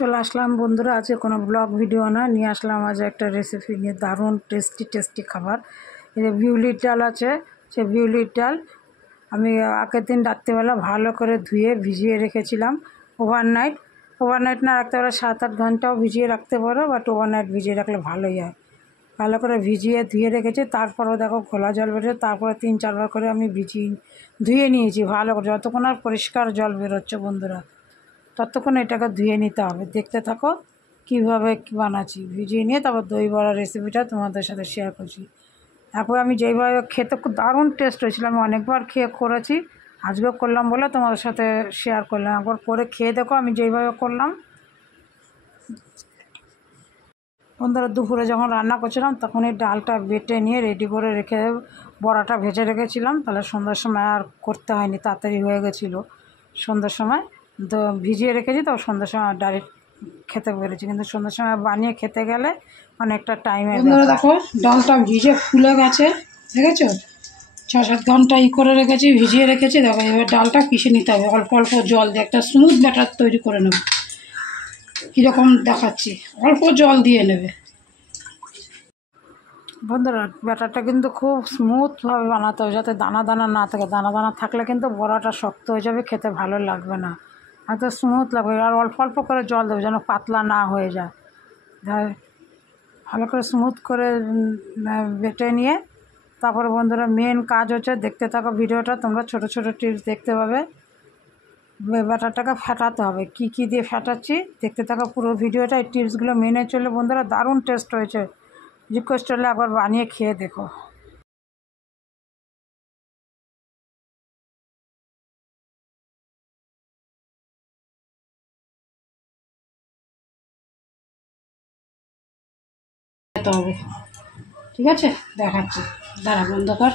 চলে আসলাম বন্ধুরা, আজকে কোনো ব্লগ ভিডিও না নিয়ে আসলাম। আজ একটা রেসিপি নিয়ে, দারুণ টেস্টি খাবার। এই যে বিউলির ডাল আছে, সে বিউলির ডাল আমি আগের দিন রাত্রিবেলা ভালো করে ধুয়ে ভিজিয়ে রেখেছিলাম। ওভারনাইট না রাখতে পারো, 7-8 ঘন্টাও ভিজিয়ে রাখতে পারো, বাট ওভারনাইট ভিজিয়ে রাখলে ভালোই হয়। ভালো করে ধুয়ে রেখেছি। তারপরেও দেখো ঘোলা জল বেরোচ্ছে, তারপরে 3-4 বার করে আমি ধুয়ে নিয়েছি ভালো করে, যতক্ষণ আর পরিষ্কার জল বেরোচ্ছে বন্ধুরা ততক্ষণ এটাকে ধুয়ে নিতে হবে। দেখতে থাকো কীভাবে বানাচ্ছি। ভিজিয়ে নিয়ে তারপর দই বড়া রেসিপিটা তোমাদের সাথে শেয়ার করছি। তারপর আমি যেইভাবে খেতে খুব দারুণ টেস্ট হয়েছিল, আমি অনেকবার করেছি, আজকেও করলাম বলে তোমাদের সাথে শেয়ার করলাম। একবার করে খেয়ে দেখো আমি যেইভাবে করলাম। বন্ধুরা দুপুরে যখন রান্না করছিলাম তখন এই ডালটা বেটে নিয়ে রেডি করে রেখে বড়াটা ভেজে রেখেছিলাম, তাহলে সন্ধ্যার সময় আর করতে হয়নি, তাড়াতাড়ি হয়ে গেছিলো। সন্ধ্যার সময় তো ভিজিয়ে রেখেছি, তো সন্ধ্যার সময় ডাইরেক্ট খেতে পেরেছি, কিন্তু সন্ধ্যার সময় বানিয়ে খেতে গেলে অনেকটা টাইমে। বন্ধুরা দেখো ডালটা ভিজে ফুলে গেছে, দেখেছো? 6-7 ঘন্টা করে রেখেছি, ভিজিয়ে রেখেছি। দেখো এবার ডালটা পিষে নিতে হবে অল্প অল্প জল দিয়ে, একটা স্মুথ ব্যাটার তৈরি করে নেব। কীরকম দেখাচ্ছি, অল্প জল দিয়ে নেবে বন্ধুরা। ব্যাটারটা কিন্তু খুব স্মুথভাবে বানাতে হবে, যাতে দানা দানা না থাকে। দানা দানা থাকলে কিন্তু বড়াটা শক্ত হয়ে যাবে, খেতে ভালো লাগবে না। হয়তো স্মুথ লাগবে, আর অল্প অল্প করে জল দেবে যেন পাতলা না হয়ে যায়। ভালো করে স্মুথ করে বেটে নিয়ে তারপরে বন্ধুরা মেন কাজ হচ্ছে, দেখতে থাকো ভিডিওটা, তোমরা ছোট ছোট টিপস দেখতে পাবে। ব্যাটারটাকে ফেটাতে হবে, কি দিয়ে ফেটাচ্ছি দেখতে থাকো পুরো ভিডিওটা। এই টিপসগুলো মেনে চলে বন্ধুরা দারুণ টেস্ট হয়েছে। রিকোয়েস্ট হলে একবার বানিয়ে খেয়ে দেখো। হবে, ঠিক আছে? দেখাচ্ছি, দাঁড়া বন্ধ কর।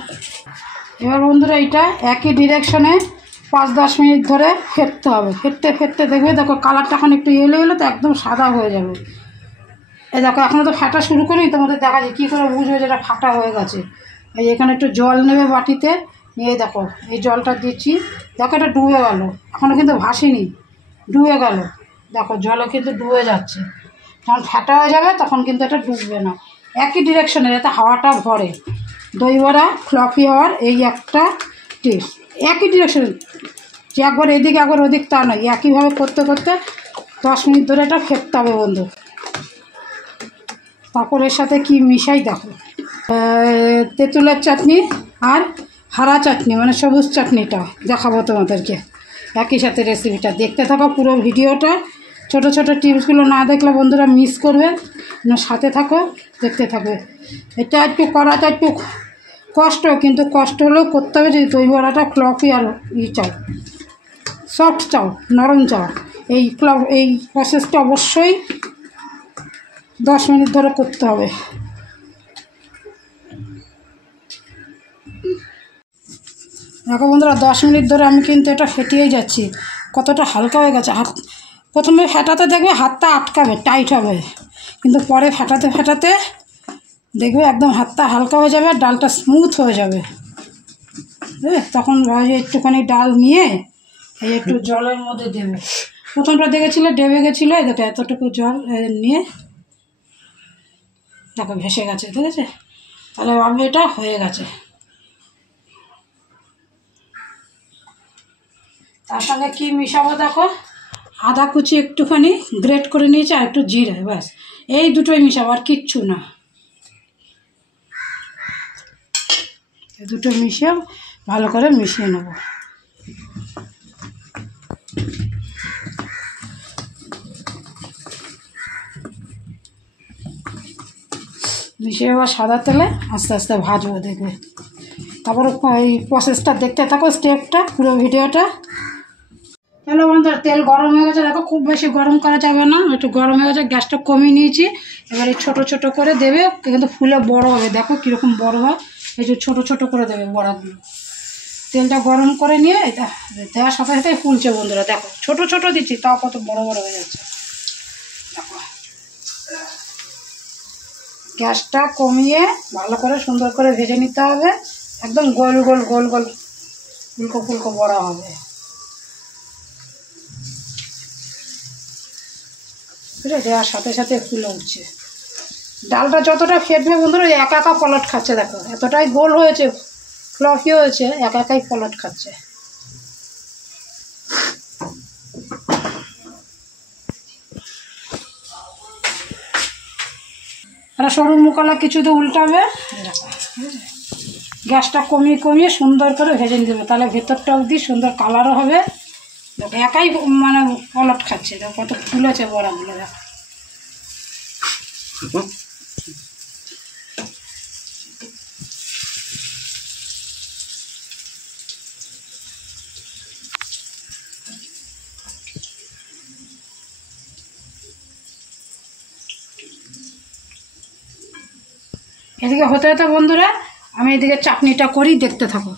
এবার বন্ধুরা এইটা একই ডিরেকশনে 5-10 মিনিট ধরে ফেটতে হবে। ফেটতে দেখবে, দেখো কালারটা এখন একটু এলে তো একদম সাদা হয়ে যাবে। এই দেখো এখনও তো ফাটা শুরু করি, তোমাদের দেখা যায় কী করে বুঝবে যেটা ফাটা হয়ে গেছে। এই এখানে একটু জল নেবে বাটিতে নিয়ে, দেখো এই জলটা দিচ্ছি। দেখো এটা ডুবে গেল, এখনও কিন্তু ভাসেনি, ডুবে গেল। দেখো জলে কিন্তু ডুবে যাচ্ছে। যখন ফাটা হয়ে যাবে তখন কিন্তু এটা ডুববে না। একই ডিরেকশনে যাতে হাওয়াটা ভরে, দই বড়া ফ্লপি হওয়ার এই একটা টিপস। একই ডিরেকশনে, যে একবার এদিক একবার ওদিক তা নয়, একইভাবে করতে 10 মিনিট ধরে এটা ফেটতে হবে বন্ধু। তারপর এর সাথে কি মিশাই দেখো, তেঁতুলের চাটনি আর হারা চাটনি, মানে সবুজ চাটনিটা দেখাবো তোমাদেরকে একই সাথে। রেসিপিটা দেখতে থাকো পুরো ভিডিওটা। ছোট ছোট টিপসগুলো না দেখলে বন্ধুরা মিস করবে, সাথে থাকো, দেখতে থাকবে। এটা একটু করাটা একটু কষ্ট, কিন্তু কষ্ট হলেও করতে হবে। যে দই বড়াটা ফ্লপি আর চাও, সফট চাও, নরম চাও, এই প্রসেসটা অবশ্যই 10 মিনিট ধরে করতে হবে। দেখো বন্ধুরা 10 মিনিট ধরে আমি কিন্তু এটা ফেটিয়েই যাচ্ছি। কতটা হালকা হয়ে গেছে। হাত প্রথমে ফেটাতে দেখবে হাতটা আটকাবে, টাইট হবে, কিন্তু পরে ফেটাতে দেখবে একদম হাতটা হালকা হয়ে যাবে, ডালটা স্মুথ হয়ে যাবে। তখন একটুখানি ডাল নিয়ে এই একটু জলের মধ্যে দেবে। প্রথমটা দেখেছিলে ডেবে গেছিলো, দেখো এতটুকু জল নিয়ে দেখো ভেসে গেছে, ঠিক আছে? তাহলে ভাববে এটা হয়ে গেছে। তার সঙ্গে কী মিশাবো দেখো, আদা কুচি একটুখানি গ্রেট করে নিয়েছি আর একটু জিরে, ব্যাস এই দুটোই মিশাবো, আর কিচ্ছু না। এই দুটো মিশিয়ে ভালো করে মিশিয়ে নেব। মিশিয়ে এবার সাদা তেলে আস্তে আস্তে ভাজবো, দেখবে। তারপরে এই প্রসেসটা দেখতে থাকো, স্টেপটা পুরো ভিডিওটা। হ্যালো বন্ধুরা, তেল গরম হয়ে গেছে, দেখো খুব বেশি গরম করা যাবে না, একটু গরম হয়ে গেছে, গ্যাসটা কমিয়ে নিয়েছি। এবার এই ছোটো ছোটো করে দেবে, কিন্তু ফুলে বড় হবে, দেখো কীরকম বড় হয়। এই যে ছোটো ছোটো করে দেবে বড়াগুলো। তেলটা গরম করে নিয়ে এটা দেওয়ার সাথে সাথে ফুলছে বন্ধুরা, দেখো ছোটো ছোটো দিচ্ছি তাও কত বড় বড় হয়ে যাচ্ছে। দেখো গ্যাসটা কমিয়ে ভালো করে সুন্দর করে ভেজে নিতে হবে, একদম গোল গোল ফুলকো ফুলকো বড়া হবে। বুঝলে, দেওয়ার সাথে সাথে ফুলে উঠছে। ডালটা যতটা ফেটবে বন্ধুরা একা একা পলট খাচ্ছে, দেখো এতটাই গোল হয়েছে, ফ্লফি হয়েছে, একা একাই পলট খাচ্ছে। আর সরু মুখলা কিছুতে উল্টাবে, গ্যাসটা কমিয়ে কমিয়ে সুন্দর করে ভেজে নিতে হবে, তাহলে ভেতরটা অবধি সুন্দর কালারও হবে। দেখো একাই মানে পলট খাচ্ছে, দেখো কত ফুলেছে বড়াগুলো, দেখো। এদিকে হতে হতে বন্ধুরা আমি এদিকে চাটনিটা করি, দেখতে থাকো।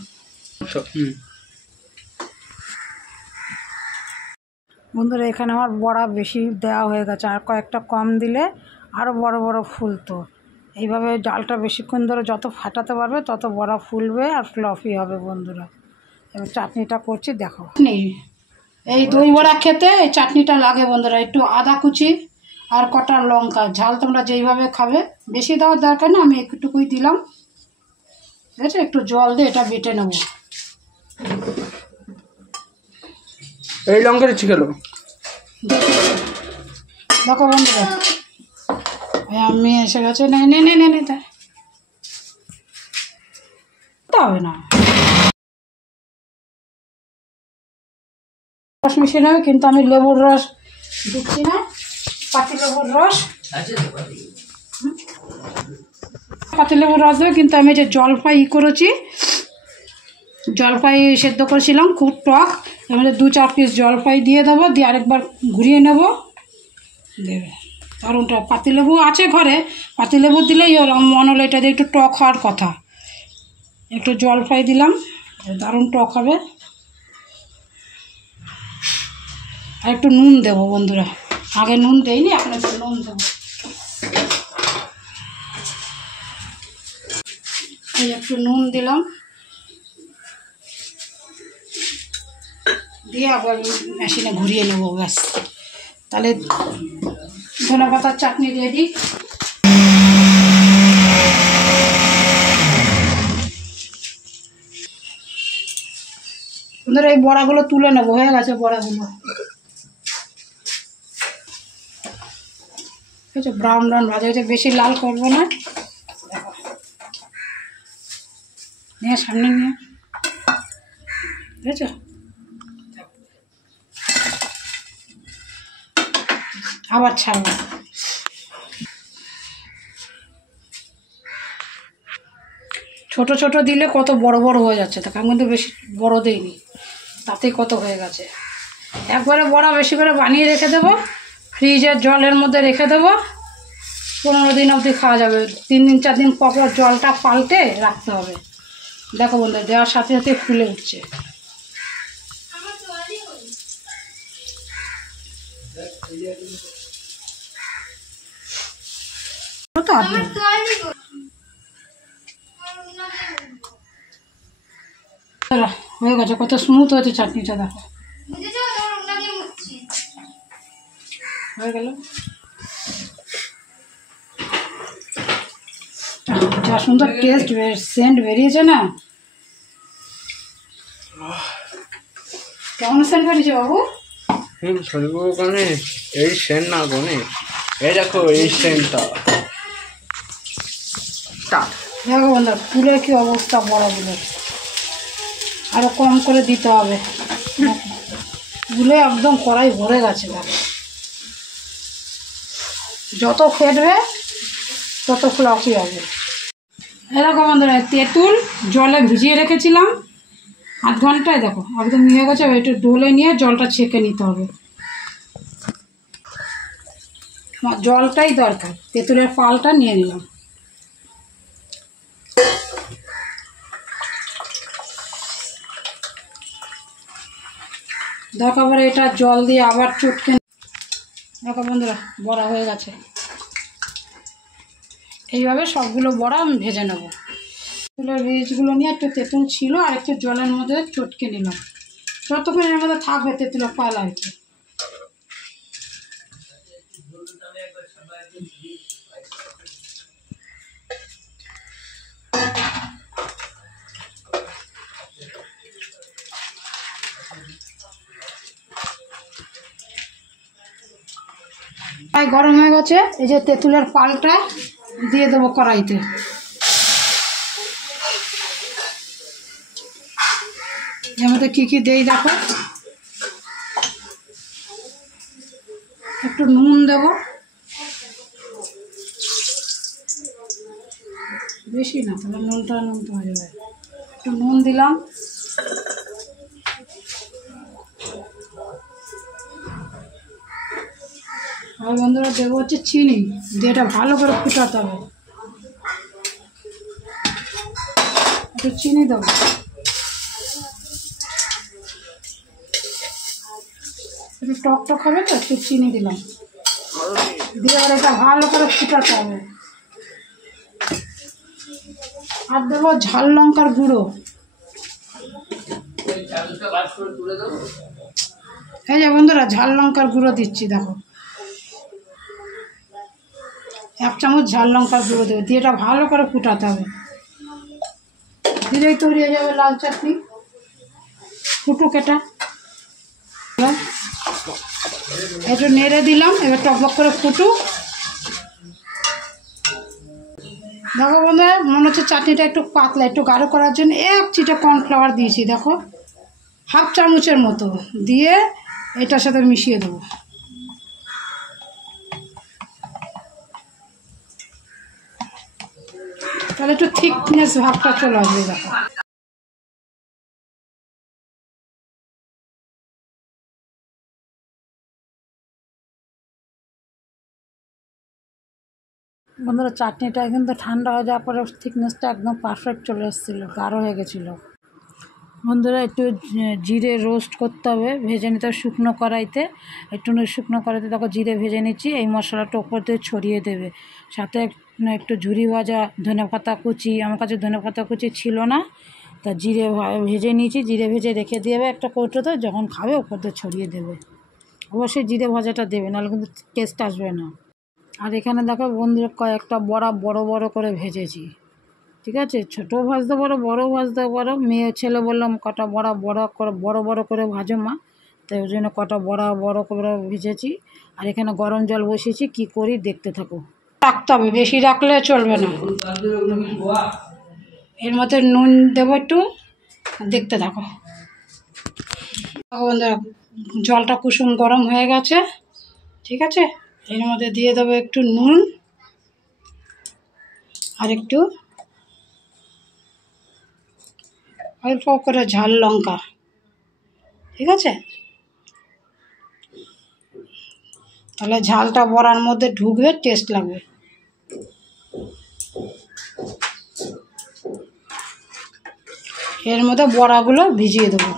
বন্ধুরা এখানে আমার বড়া বেশি দেওয়া হয়ে গেছে, আর কয়েকটা কম দিলে আরও বড় বড় ফুলতো। এইভাবে ডালটা বেশিক্ষণ ধরে যত ফাটাতে পারবে তত বড়া ফুলবে আর ফ্লফি হবে বন্ধুরা। এবার চাটনিটা করছি, দেখো। এই দই বড়া খেতে এই চাটনিটা লাগে বন্ধুরা। একটু আদা কুচি আর কটা লঙ্কা, ঝাল তোমরা যেইভাবে খাবে, বেশি দেওয়ার দরকার না, আমি একটুকুই দিলাম। ঠিক আছে, একটু জল দিয়ে এটা বেটে নেব। এই লঙ্কা দিচ্ছি গেল, দেখো বন্ধুরা আমি এসে গেছে। নে নে নে নে নে তা হবে না, রস মিশিয়ে নেবে, কিন্তু আমি লেবুর রস দিচ্ছি না, পাতিলেবুর রস। পাতিলেবুর রস দেবে, কিন্তু আমি যে জলপাই করেছি, জলপাই সেদ্ধ করেছিলাম খুব টক, এর মধ্যে 2-4 পিস জলপাই দিয়ে দেবো, দিয়ে আরেকবার ঘুরিয়ে নেব, দেবে দারুণটা। পাতিলেবু আছে ঘরে, পাতিলেবু দিলেই ওর মনে হলো এটা দিয়ে একটু টক হওয়ার কথা। একটু জলপাই দিলাম, দারুণ টক হবে। আর একটু নুন দেবো বন্ধুরা, আগে নুন দেইনি, এখন একটু নুন দেবো। এই একটু নুন দিলাম, দিয়ে আবার মেশিনে ঘুরিয়ে নেবো, ব্যাস। তাহলে ধনেপাতার চাটনি রেডি। বন্ধুরা এই বড়াগুলো তুলে নেবো, হয়ে গেছে বড়াগুলো। ঠিক আছে, ব্রাউন ব্রাউন ভাজা হয়েছে, বেশি লাল করবো না। দেখো নিয়ে সামনে নিয়ে, ঠিক আছে। আবার ছাড়বো। ছোট ছোট দিলে কত বড় বড় হয়ে যাচ্ছে, তাকে আমি কিন্তু বেশি বড় দিইনি, তাতেই কত হয়ে গেছে। একবারে বড়া বেশি করে বানিয়ে রেখে দেবো, ফ্রিজের জলের মধ্যে রেখে দেবো, 15 দিন অবধি খাওয়া যাবে। 3 দিন 4 দিন পর পর জলটা পাল্টে রাখতে হবে। দেখো বন্ধু দেওয়ার সাথে সাথে ফুলে উঠছে। হয়ে গেছে, কত স্মুথ হয়েছে চাটনিটা, দেখো হয়ে গেল। যা সুন্দর টেস্ট সেন্ট বেরিয়েছে না, কেমন সেন্ট বেরিয়েছে বাবু? কোনে এই সেন্ট না কোনে, এই দেখো এই সেন্টটা। দেখো বন্ধু ফুলের কি অবস্থা, বড়াগুলো আরো কম করে দিতে হবে, ফুলে একদম কড়াই ভরে গেছে। দেখো যত ফেটবে তত ফ্লফি হবে। এরকম বন্ধুরা তেঁতুল জলে ভিজিয়ে রেখেছিলাম 8 ঘন্টায়, দেখো একদম নিয়ে গেছে। একটু ডলে নিয়ে জলটা ছেঁকে নিতে হবে, জলটাই দরকার। তেঁতুলের পালটা নিয়ে নিলাম। দেখো আবার এটা জল দিয়ে আবার চটকে। দেখো বন্ধুরা বড়া হয়ে গেছে। এইভাবে সবগুলো বড়া আমি ভেজে নেব। তেঁতুলের বীজগুলো নিয়ে একটু তেঁতুল ছিল আর একটু জলের মধ্যে চটকে নিলাম, যতক্ষণ এর মধ্যে থাকবে তেঁতুলের পাল আর কি। গরম হয়ে গেছে, এই যে তেঁতুলের পালটা দিয়ে দেবো কড়াইতে। এর মধ্যে কী কী দেই দেখো, একটু নুন দেব, বেশি না, তাহলে নুনটা হয়ে যাবে। একটু নুন দিলাম, আর বন্ধুরা দেবো হচ্ছে চিনি, দিয়ে এটা ভালো করে ফুটাতে হবে। একটু চিনি দেবো, একটু টক টক হবে তো, একটু চিনি দিলাম, দিয়ে আর এটা ভালো করে ফুটাতে হবে। আর দেবো ঝাল লঙ্কার গুঁড়ো, এই যে বন্ধুরা ঝাল লঙ্কার গুঁড়ো দিচ্ছি, দেখো 1 চামচ ঝাল লঙ্কার গুঁড়ো দেবো, দিয়ে এটা ভালো করে ফুটাতে হবে। দিলেই তৈরি হয়ে যাবে লাল চাটনি। ফুটুক এটা, একটু নেড়ে দিলাম, এবার টকবক করে ফুটুক। দেখো বন্ধুরা মনে হচ্ছে চাটনিটা একটু পাতলা, একটু গাঢ় করার জন্য 1 চিটা কর্নফ্লাওয়ার দিয়েছি, দেখো 1/2 চামচের মতো দিয়ে এটার সাথে মিশিয়ে দেবো। তাহলে একটু থিকনেস ভাবটা চলে আসবে। দেখো বন্ধুরা চাটনিটা কিন্তু ঠান্ডা হয়ে যাওয়ার পরে থিকনেসটা একদম পারফেক্ট চলে এসেছিলো, গাঢ় হয়ে গেছিলো। বন্ধুরা একটু জিরে রোস্ট করতে হবে, ভেজে নিতে হবে শুকনো কড়াইতে। একটু শুকনো কড়াইতে দেখো জিরে ভেজে নিচ্ছি, এই মশলাটা ওপর দিয়ে ছড়িয়ে দেবে। সাথে একটু ঝুরি ভাজা ধনেপাতা কুচি, আমার কাছে ধনেপাতা কুচি ছিল না, তা জিরে ভেজে নিয়েছি, জিরে ভেজে রেখে দেবে একটা কৌটোতে, যখন খাবে ওপর দিয়ে ছড়িয়ে দেবে। অবশ্যই জিরে ভাজাটা দেবে, নাহলে কিন্তু টেস্ট আসবে না। আর এখানে দেখো বন্ধুরা কয়েকটা বড়া বড় বড় করে ভেজেছি, ঠিক আছে, ছোটো ভাজতে পারো, বড়ো ভাজতে পারো। মেয়ে ছেলে বললাম কটা বড়া বড় বড় করে ভাজো মা, তাই ওই জন্য কটা বড়া বড় করে ভেজেছি। আর এখানে গরম জল বসিয়েছি, কি করি দেখতে থাকো। রাখতে হবে, বেশি রাখলে চলবে না। এর মধ্যে নুন দেবো একটু, দেখতে থাকো। বন্ধুরা জলটা কুসুম গরম হয়ে গেছে, ঠিক আছে, এর মধ্যে দিয়ে দেবো একটু নুন আর একটু অল্প করে ঝাল লঙ্কা, ঠিক আছে, তাহলে ঝালটা বড়ার মধ্যে ঢুকবে, টেস্ট লাগবে। এর মধ্যে বড়াগুলো ভিজিয়ে দেবো।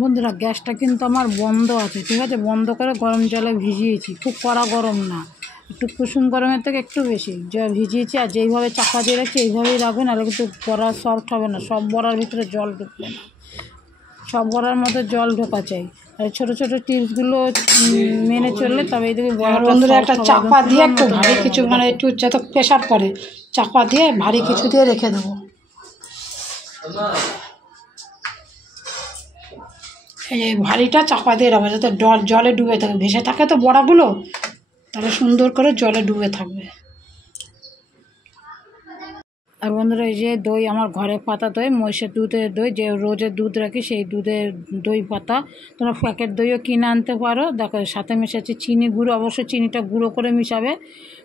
বন্ধুরা গ্যাসটা কিন্তু আমার বন্ধ আছে, ঠিক আছে, বন্ধ করে গরম জলে ভিজিয়েছি, খুব কড়া গরম না, একটু কুসুম গরমের থেকে একটু বেশি জল ভিজিয়েছি। আর যেইভাবে চাপা দিয়ে রাখছি এইভাবেই রাখবে, নাহলে কিন্তু বড়া সফট হবে না, সব বড়ার ভিতরে জল ঢুকবে না, সব বড়ার মধ্যে জল ঢোকা চাই। আর ছোটো ছোটো টিপসগুলো মেনে চললে তবে এইদিকে বন্ধুরা একটা চাপা দিয়ে একটু ভারী কিছু, মানে একটু যাতে প্রেশার করে, চাপা দিয়ে ভারী কিছু দিয়ে রেখে দেবো। এই ভারীটা চাপা দিয়ে রাখবে যাতে জলে ডুবে থাকে, ভেসে থাকে তো বড়াগুলো, তাহলে সুন্দর করে জলে ডুবে থাকবে। আর বন্ধুরা এই যে দই, আমার ঘরে পাতা দই, মহিষের দুধের দই, যে রোজের দুধ রাখি সেই দুধের দই পাতা, তোমরা প্যাকেট দইও কিনে আনতে পারো। দেখো সাথে মিশাচ্ছি চিনি গুঁড়ো, অবশ্যই চিনিটা গুঁড়ো করে মিশাবে,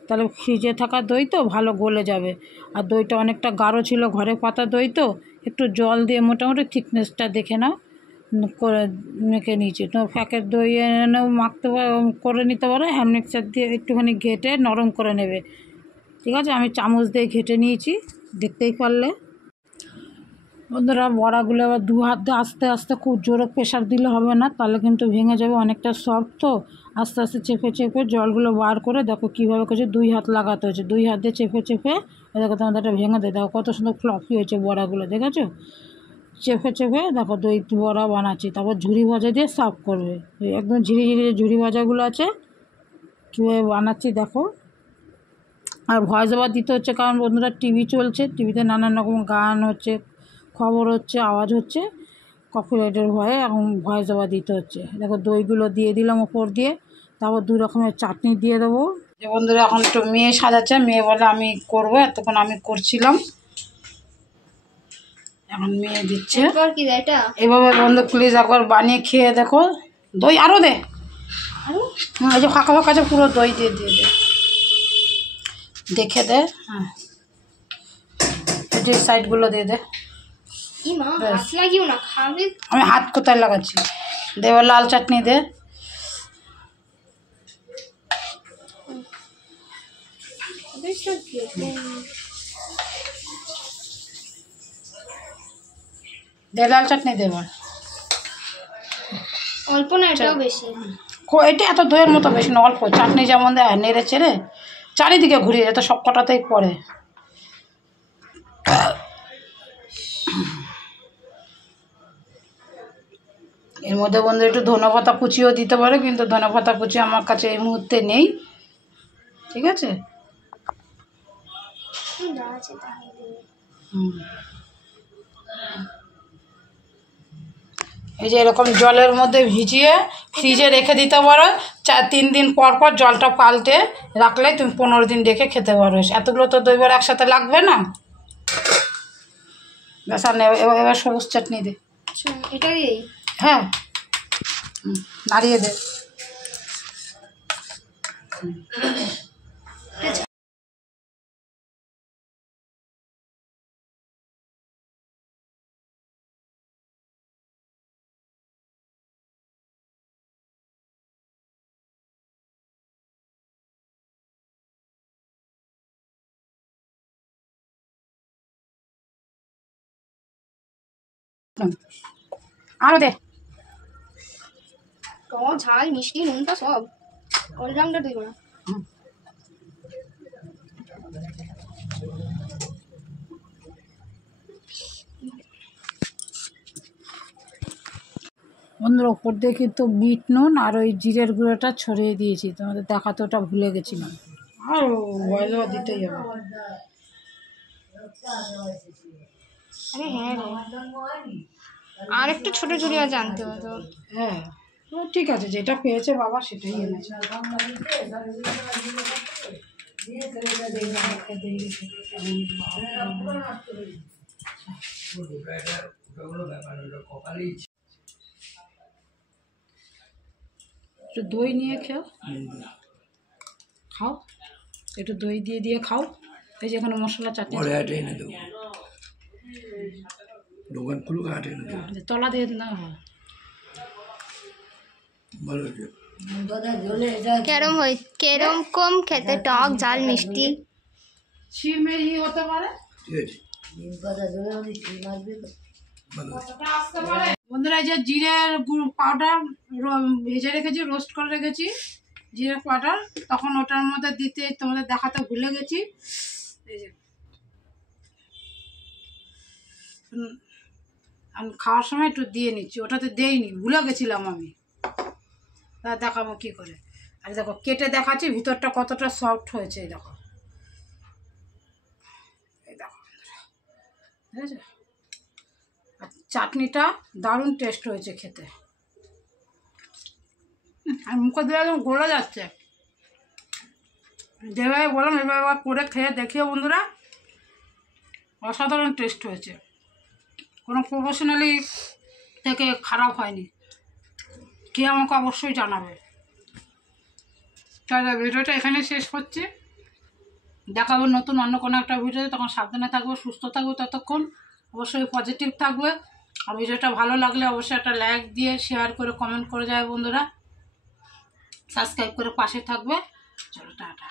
তাহলে ফ্রিজে থাকা দই তো ভালো গলে যাবে। আর দইটা অনেকটা গাঢ় ছিল, ঘরে পাতা দই তো, একটু জল দিয়ে মোটামুটি থিকনেসটা দেখে নাও করে মেখে নিয়েছি। তো প্যাকেট দই এনেও মাখতে করে নিতে পারো, হ্যান্ড মিক্সার দিয়ে একটুখানি ঘেটে নরম করে নেবে, ঠিক আছে। আমি চামচ দিয়ে ঘেটে নিয়েছি, দেখতেই পারলে। বন্ধুরা বড়াগুলো আবার দু হাত দিয়ে আস্তে আস্তে খুব জোরে প্রেশার দিলে হবে না, তাহলে কিন্তু ভেঙে যাবে, অনেকটা সফট তো। আস্তে আস্তে চেপে চেপে জলগুলো বার করে দেখো কীভাবে করছে, 2 হাত লাগাতে হয়েছে, 2 হাত দিয়ে চেপে চেপে। দেখো তোমাদের একটা ভেঙে দেয়, দেখো কত সুন্দর ফ্লফি হয়েছে বড়াগুলো, দেখেছো? চেপে চেপে দেখো দই বড়া বানাচ্ছি, তারপর ঝুরি ভাজা দিয়ে সার্ভ করবে। একদম ঝিরি ঝিরি যে ঝুরি ভাজাগুলো আছে কীভাবে বানাচ্ছি দেখো। আর ভয়েস ওভার দিতে হচ্ছে, কারণ বন্ধুরা টিভি চলছে, টিভিতে নানান রকম গান হচ্ছে, খবর হচ্ছে, আওয়াজ হচ্ছে, কপিরাইটের ভয়ে এখন ভয়েস ওভার দিতে হচ্ছে। দেখো দইগুলো দিয়ে দিলাম ওপর দিয়ে, তারপর 2 রকমের চাটনি দিয়ে দেবো। যে বন্ধুরা এখন একটু মেয়ে সাজাচ্ছে, মেয়ে বলে আমি করবো, এতক্ষণ আমি করছিলাম, এখন মেয়ে দিচ্ছে। এভাবে বন্ধু প্লিজ একবার বানিয়ে খেয়ে দেখো। দই আরও দে, এই যে ফাঁকা ফাঁকা আছে পুরো দই দিয়ে দিয়ে দে, দেখে দে। হ্যাঁ, যে সাইডগুলো দিয়ে দে। আমি হাত কোথায় লাগাচ্ছি, দেবার লাল চাটনি দে। দে লাল চাটনি দেবার অল্প না, এটাও বেশি। এটা এত দইয়ের মতো বেশি না, অল্প চাটনি যেমন দেয় নেড়ে চেড়ে চারিদিকে ঘুরিয়ে যেত, সব কটাতেই পড়ে। এর মধ্যে বন্ধু একটু ধনেপাতা কুচিও দিতে পারে, কিন্তু ধনেপাতা কুচি আমার কাছে এই মুহূর্তে নেই, ঠিক আছে? এই যে এরকম জলের মধ্যে ভিজিয়ে ফ্রিজে রেখে দিতে পারো, 3 দিন পর পর জলটা পাল্টে রাখলে তুমি 15 দিন রেখে খেতে পারো। এতগুলো তো দই বড়া একসাথে লাগবে না। ব্যাস, আর এবার সবুজ চাটনি দে। এটা দিই? হ্যাঁ, নাড়িয়ে দে। আরও দে। টক ঝাল মিষ্টি নুনটা সব অলরাউন্ডার দিব না। বন্ধুর ওপর দিয়ে কিন্তু বিট নুন আর ওই জিরের গুঁড়োটা ছড়িয়ে দিয়েছি, তোমাদের দেখাতে ওটা ভুলে গেছিলাম। আর ভয়েস ওভার দিতেই হবে। আরে হ্যাঁ রে, আর একটু ছোট ঝুড়ি আছে আনতে হতো। হ্যাঁ, ঠিক আছে, যেটা পেয়েছে বাবা সেটাই এনেছে। একটু দই নিয়ে খাও, একটু দই দিয়ে দিয়ে খাও। এই যে এখানে মশলা চাটনি তলা দিয়ে না, কেরম কম খেতে, টক ঝাল মিষ্টি। শিমের হতে পারে। বন্ধুরা এই যে জিরের পাউডার ভেজে রেখেছি, রোস্ট করে রেখেছি জিরে পাউডার, তখন ওটার মধ্যে দিতে তোমাদের দেখাতে ভুলে গেছি। এই যে আমি খাওয়ার সময় একটু দিয়ে নিচ্ছি, ওটাতে দেইনি, ভুলে গেছিলাম আমি, তা দেখাবো কী করে। আর দেখো কেটে দেখাচ্ছি ভিতরটা কতটা সফট হয়েছে, এই দেখো, এই দেখো, ঠিক আছে? আর চাটনিটা দারুণ টেস্ট হয়েছে খেতে, আর মুখে দিয়ে একদম গলে যাচ্ছে। যেভাবে বললাম এভাবে করে খেয়ে দেখিও বন্ধুরা, অসাধারণ টেস্ট হয়েছে, কোনো প্রফেশনালি থেকে খারাপ হয়নি। কে আমাকে অবশ্যই জানাবে। তাহলে ভিডিওটা এখানে শেষ করছি, দেখাবো নতুন অন্য কোনো একটা ভিডিওতে, তখন সাবধানে থাকবো, সুস্থ থাকবো, ততক্ষণ অবশ্যই পজিটিভ থাকবে। আর ভিডিওটা ভালো লাগলে অবশ্যই একটা লাইক দিয়ে শেয়ার করে কমেন্ট করে যাবে বন্ধুরা, সাবস্ক্রাইব করে পাশে থাকবে। চলো টাটা।